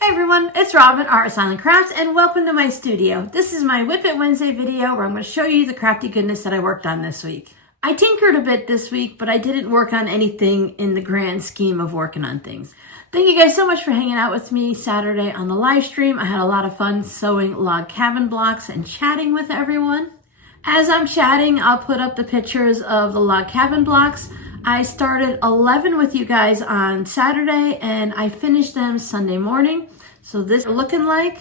Hey everyone, it's Robin, Art Silent Crafts, and welcome to my studio. This is my Whip It Wednesday video where I'm going to show you the crafty goodness that I worked on this week. I tinkered a bit this week, but I didn't work on anything in the grand scheme of working on things. Thank you guys so much for hanging out with me Saturday on the live stream. I had a lot of fun sewing log cabin blocks and chatting with everyone. As I'm chatting, I'll put up the pictures of the log cabin blocks. I started 11 with you guys on Saturday and I finished them Sunday morning. So this is looking like,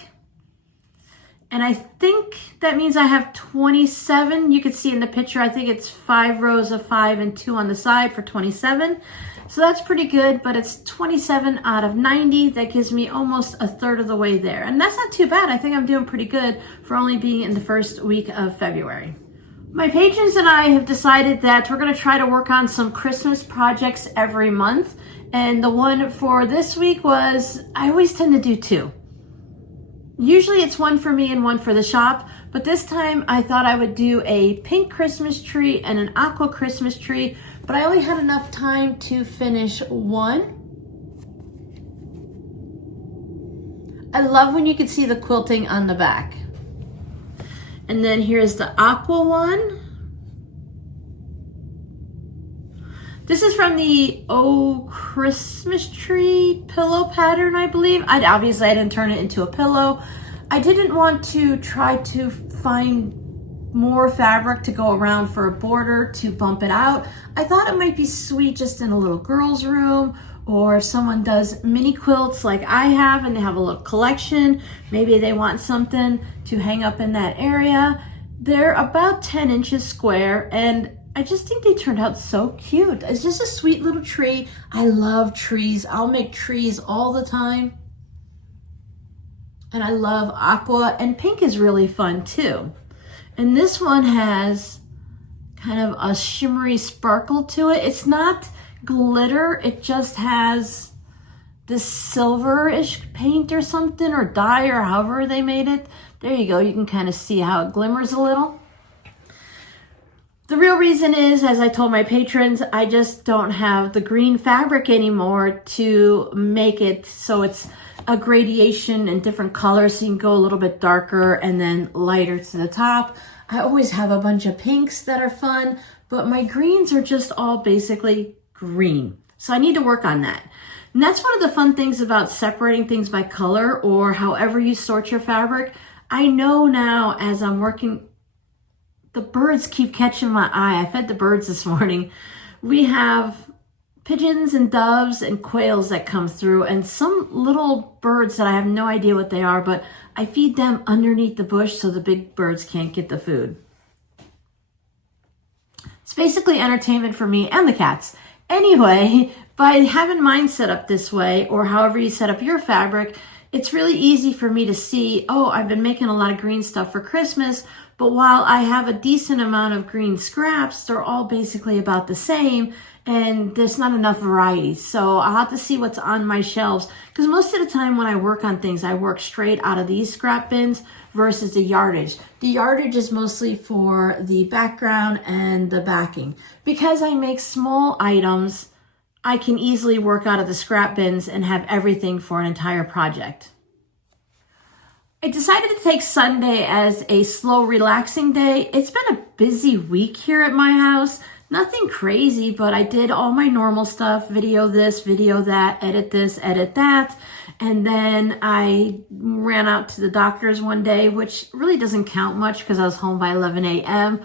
and I think that means I have 27. You can see in the picture, I think it's 5 rows of 5 and 2 on the side for 27. So that's pretty good, but it's 27 out of 90. That gives me almost a third of the way there. And that's not too bad. I think I'm doing pretty good for only being in the first week of February. My patrons and I have decided that we're going to try to work on some Christmas projects every month. And the one for this week was, I always tend to do 2. Usually it's one for me and one for the shop, but this time I thought I would do a pink Christmas tree and an aqua Christmas tree, but I only had enough time to finish one. I love when you can see the quilting on the back. And then here's the aqua one. This is from the Oh Christmas Tree pillow pattern, I believe. Obviously I didn't turn it into a pillow. I didn't want to try to find more fabric to go around for a border to bump it out. I thought it might be sweet just in a little girl's room, or if someone does mini quilts like I have and they have a little collection, maybe they want something to hang up in that area. They're about 10 inches square and I just think they turned out so cute. It's just a sweet little tree. I love trees. I'll make trees all the time. And I love aqua, and pink is really fun too. And this one has kind of a shimmery sparkle to it. It's not glitter, it just has this silverish paint or something, or dye, or however they made it. There you go, you can kind of see how it glimmers a little. The real reason is, as I told my patrons, I just don't have the green fabric anymore to make it so it's a gradation in different colors, so you can go a little bit darker and then lighter to the top. I always have a bunch of pinks that are fun, but my greens are just all basically green. So I need to work on that. And that's one of the fun things about separating things by color, or however you sort your fabric. I know now as I'm working, the birds keep catching my eye. I fed the birds this morning. We have pigeons and doves and quails that come through, and some little birds that I have no idea what they are, but I feed them underneath the bush so the big birds can't get the food. It's basically entertainment for me and the cats. Anyway, by having mine set up this way, or however you set up your fabric, it's really easy for me to see, oh, I've been making a lot of green stuff for Christmas, but while I have a decent amount of green scraps, they're all basically about the same, and there's not enough variety. So I'll have to see what's on my shelves, because most of the time when I work on things, I work straight out of these scrap bins versus the yardage. The yardage is mostly for the background and the backing. Because I make small items, I can easily work out of the scrap bins and have everything for an entire project. I decided to take Sunday as a slow, relaxing day. It's been a busy week here at my house. Nothing crazy, but I did all my normal stuff, video this, video that, edit this, edit that. And then I ran out to the doctor's one day, which really doesn't count much because I was home by 11 a.m.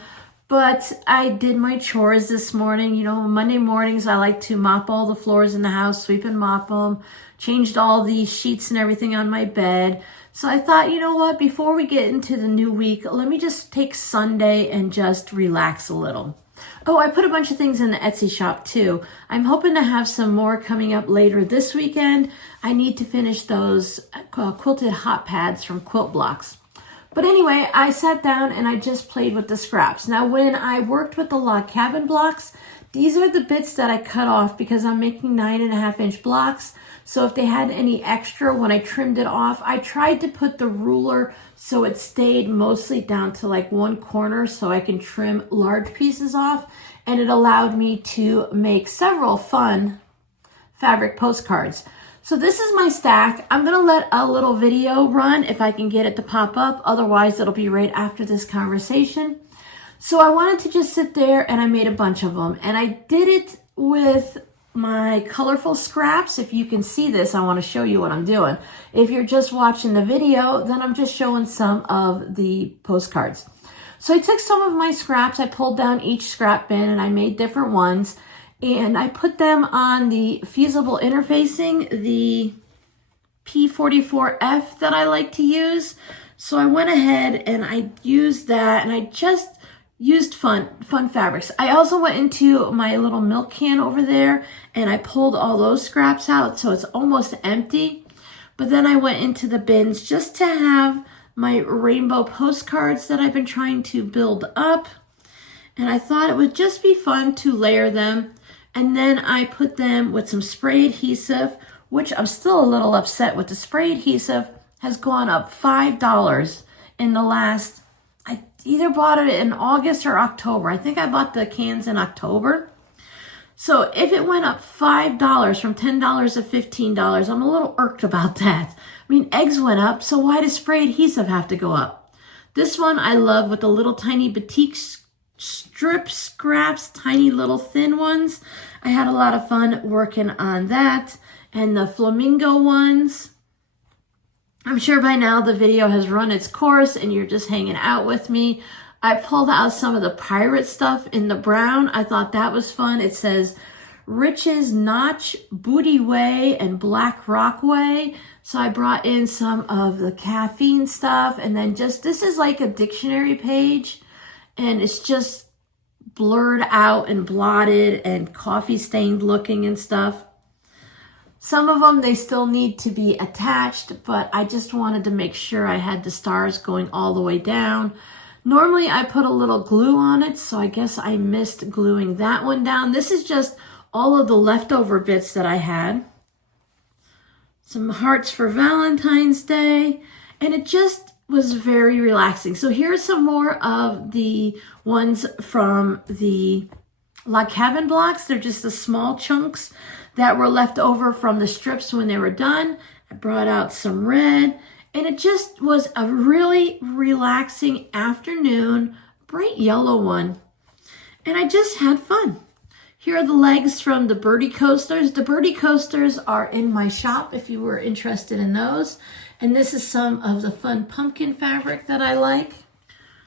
But I did my chores this morning. You know, Monday mornings, I like to mop all the floors in the house, sweep and mop them, changed all the sheets and everything on my bed. So I thought, you know what, before we get into the new week, let me just take Sunday and just relax a little. Oh, I put a bunch of things in the Etsy shop too. I'm hoping to have some more coming up later this weekend. I need to finish those quilted hot pads from Quilt Blocks. But anyway, I sat down and I just played with the scraps. Now, when I worked with the log cabin blocks, these are the bits that I cut off because I'm making 9.5-inch blocks. So if they had any extra when I trimmed it off, I tried to put the ruler so it stayed mostly down to like one corner so I can trim large pieces off. And it allowed me to make several fun fabric postcards. So this is my stack. I'm gonna let a little video run if I can get it to pop up. Otherwise, it'll be right after this conversation. So I wanted to just sit there and I made a bunch of them. And I did it with my colorful scraps. If you can see this, I want to show you what I'm doing. If you're just watching the video, then I'm just showing some of the postcards. So I took some of my scraps, I pulled down each scrap bin and I made different ones. And I put them on the fusible interfacing, the P44F that I like to use. So I went ahead and I used that, and I just used fun fabrics. I also went into my little milk can over there and I pulled all those scraps out, so it's almost empty. But then I went into the bins just to have my rainbow postcards that I've been trying to build up. And I thought it would just be fun to layer them. And then I put them with some spray adhesive, which I'm still a little upset with. The spray adhesive has gone up $5 in the last, I either bought it in August or October. I think I bought the cans in October. So if it went up $5 from $10 to $15, I'm a little irked about that. I mean, eggs went up, so why does spray adhesive have to go up? This one I love with the little tiny batik strip scraps, tiny little thin ones. I had a lot of fun working on that. And the flamingo ones. I'm sure by now the video has run its course and you're just hanging out with me. I pulled out some of the pirate stuff in the brown. I thought that was fun. It says Riches Notch, Booty Way, and Black Rock Way. So I brought in some of the caffeine stuff, and then just, this is like a dictionary page, and it's just blurred out and blotted and coffee stained looking and stuff. Some of them, they still need to be attached, but I just wanted to make sure I had the stars going all the way down. Normally I put a little glue on it, so I guess I missed gluing that one down. This is just all of the leftover bits that I had. Some hearts for Valentine's Day, and it just was very relaxing. So here's some more of the ones from the log cabin blocks. They're just the small chunks that were left over from the strips when they were done. I brought out some red, and it just was a really relaxing afternoon, bright yellow one. And I just had fun. Here are the legs from the birdie coasters. The birdie coasters are in my shop if you were interested in those. And this is some of the fun pumpkin fabric that I like.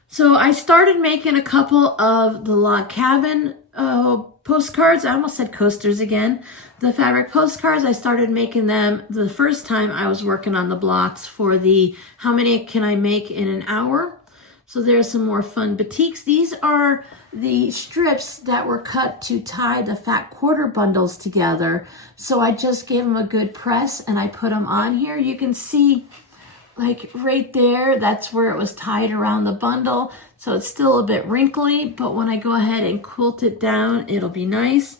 So I started making a couple of the log cabin postcards. I almost said coasters again. The fabric postcards, I started making them the first time I was working on the blocks for the how many can I make in an hour. So there's some more fun batiks. These are the strips that were cut to tie the fat quarter bundles together. So I just gave them a good press and I put them on here. You can see like right there, that's where it was tied around the bundle. So it's still a bit wrinkly, but when I go ahead and quilt it down, it'll be nice.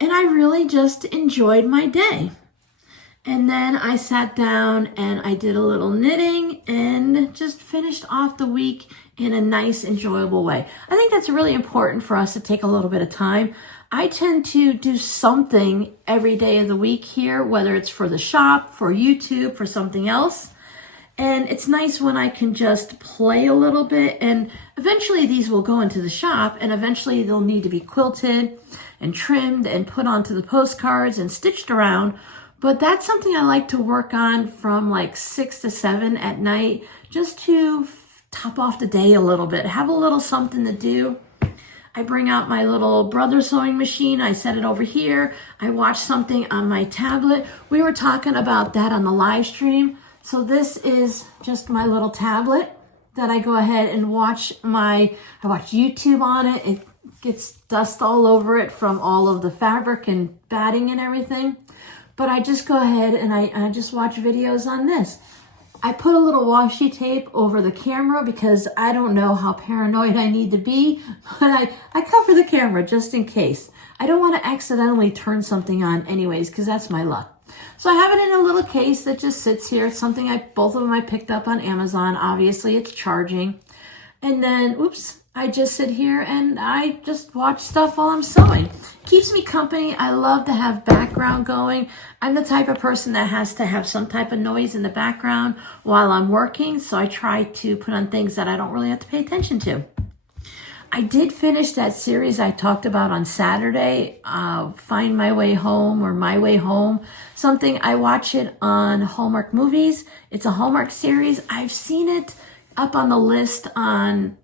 And I really just enjoyed my day. And then I sat down and I did a little knitting and just finished off the week in a nice, enjoyable way. I think that's really important for us to take a little bit of time. I tend to do something every day of the week here, whether it's for the shop, for YouTube, for something else. And it's nice when I can just play a little bit, and eventually these will go into the shop and eventually they'll need to be quilted and trimmed and put onto the postcards and stitched around. But that's something I like to work on from like 6 to 7 at night, just to top off the day a little bit, have a little something to do. I bring out my little brother sewing machine. I set it over here. I watch something on my tablet. We were talking about that on the live stream. So this is just my little tablet that I go ahead and watch I watch YouTube on it. It gets dust all over it from all of the fabric and batting and everything. But I just go ahead and I just watch videos on this. I put a little washi tape over the camera because I don't know how paranoid I need to be, but I cover the camera just in case. I don't want to accidentally turn something on anyways, because that's my luck. So I have it in a little case that just sits here. It's something both of them I picked up on Amazon. Obviously it's charging. And then, oops, I just sit here and I just watch stuff while I'm sewing. Keeps me company. I love to have background going. I'm the type of person that has to have some type of noise in the background while I'm working. So I try to put on things that I don't really have to pay attention to. I did finish that series I talked about on Saturday, Find My Way Home or My Way Home. Something, I watch it on Hallmark Movies. It's a Hallmark series. I've seen it up on the list on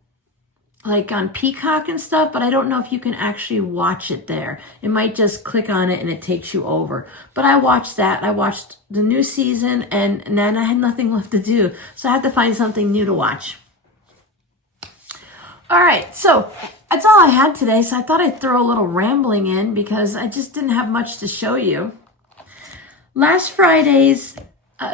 Peacock and stuff, but I don't know if you can actually watch it there. It might just click on it and it takes you over. But I watched that. I watched the new season and then I had nothing left to do. So I had to find something new to watch. All right, so that's all I had today. So I thought I'd throw a little rambling in because I just didn't have much to show you. Last Friday's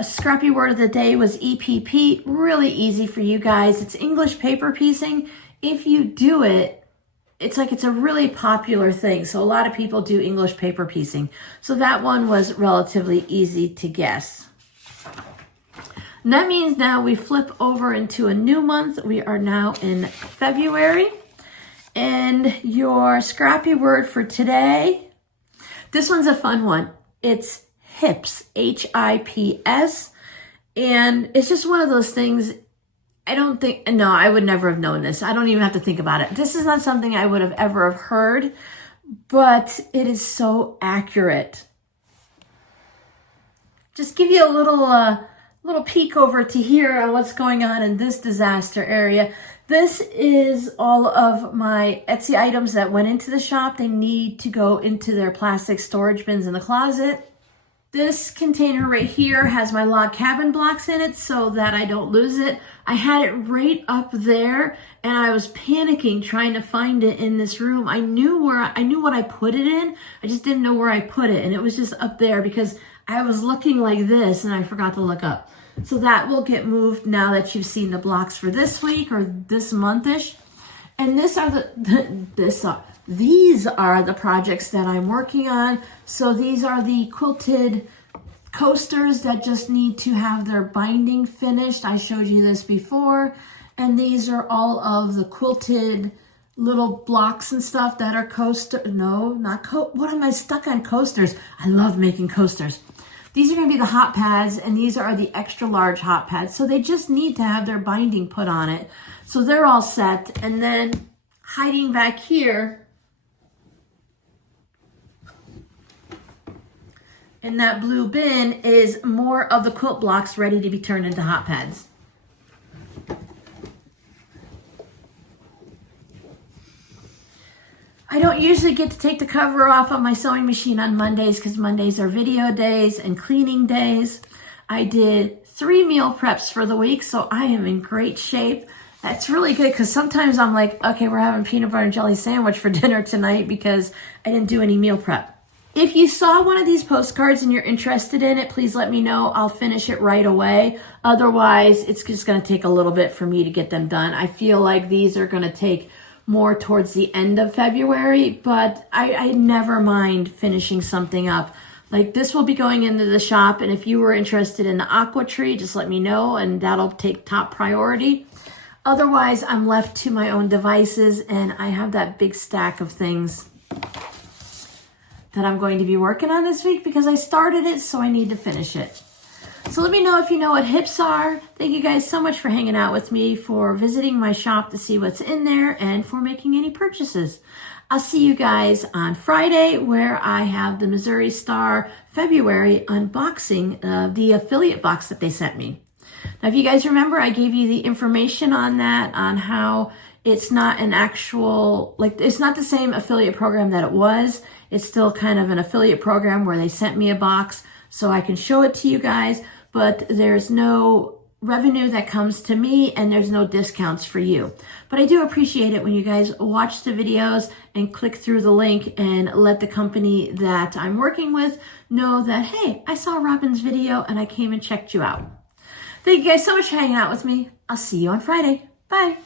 Scrappy word of the day was EPP. Really easy for you guys. It's English paper piecing. If you do it, it's a really popular thing. So a lot of people do English paper piecing. So that one was relatively easy to guess. And that means now we flip over into a new month. We are now in February. And your Scrappy word for today, this one's a fun one. It's hips, H-I-P-S. And it's just one of those things, I would never have known this. I don't even have to think about it. This is not something I would have ever have heard, but it is so accurate. Just give you a little peek over to here on what's going on in this disaster area. This is all of my Etsy items that went into the shop. They need to go into their plastic storage bins in the closet. This container right here has my log cabin blocks in it so that I don't lose it. I had it right up there and I was panicking trying to find it in this room. I knew what I put it in. I just didn't know where I put it, and it was just up there because I was looking like this and I forgot to look up. So that will get moved now that you've seen the blocks for this week or this month-ish. And these are the projects that I'm working on. So these are the quilted coasters that just need to have their binding finished. I showed you this before. And these are all of the quilted little blocks and stuff that are what am I stuck on coasters? I love making coasters. These are going to be the hot pads, and these are the extra large hot pads. So they just need to have their binding put on it. So they're all set. And then hiding back here in that blue bin is more of the quilt blocks ready to be turned into hot pads. I don't usually get to take the cover off of my sewing machine on Mondays because Mondays are video days and cleaning days. I did 3 meal preps for the week, so I am in great shape. That's really good because sometimes I'm like, okay, we're having peanut butter and jelly sandwich for dinner tonight because I didn't do any meal prep. If you saw one of these postcards and you're interested in it, please let me know. I'll finish it right away. Otherwise, it's just going to take a little bit for me to get them done. I feel like these are going to take more towards the end of February, but I never mind finishing something up. Like this will be going into the shop, and if you were interested in the aqua tree, just let me know and that'll take top priority. Otherwise, I'm left to my own devices, and I have that big stack of things that I'm going to be working on this week because I started it, so I need to finish it. So let me know if you know what hips are. Thank you guys so much for hanging out with me, for visiting my shop to see what's in there, and for making any purchases. I'll see you guys on Friday where I have the Missouri Star February unboxing, the affiliate box that they sent me. Now, if you guys remember, I gave you the information on that, on how it's not an actual, it's not the same affiliate program that it was. It's still kind of an affiliate program where they sent me a box so I can show it to you guys, but there's no revenue that comes to me and there's no discounts for you. But I do appreciate it when you guys watch the videos and click through the link and let the company that I'm working with know that, hey, I saw Robin's video and I came and checked you out. Thank you guys so much for hanging out with me. I'll see you on Friday. Bye.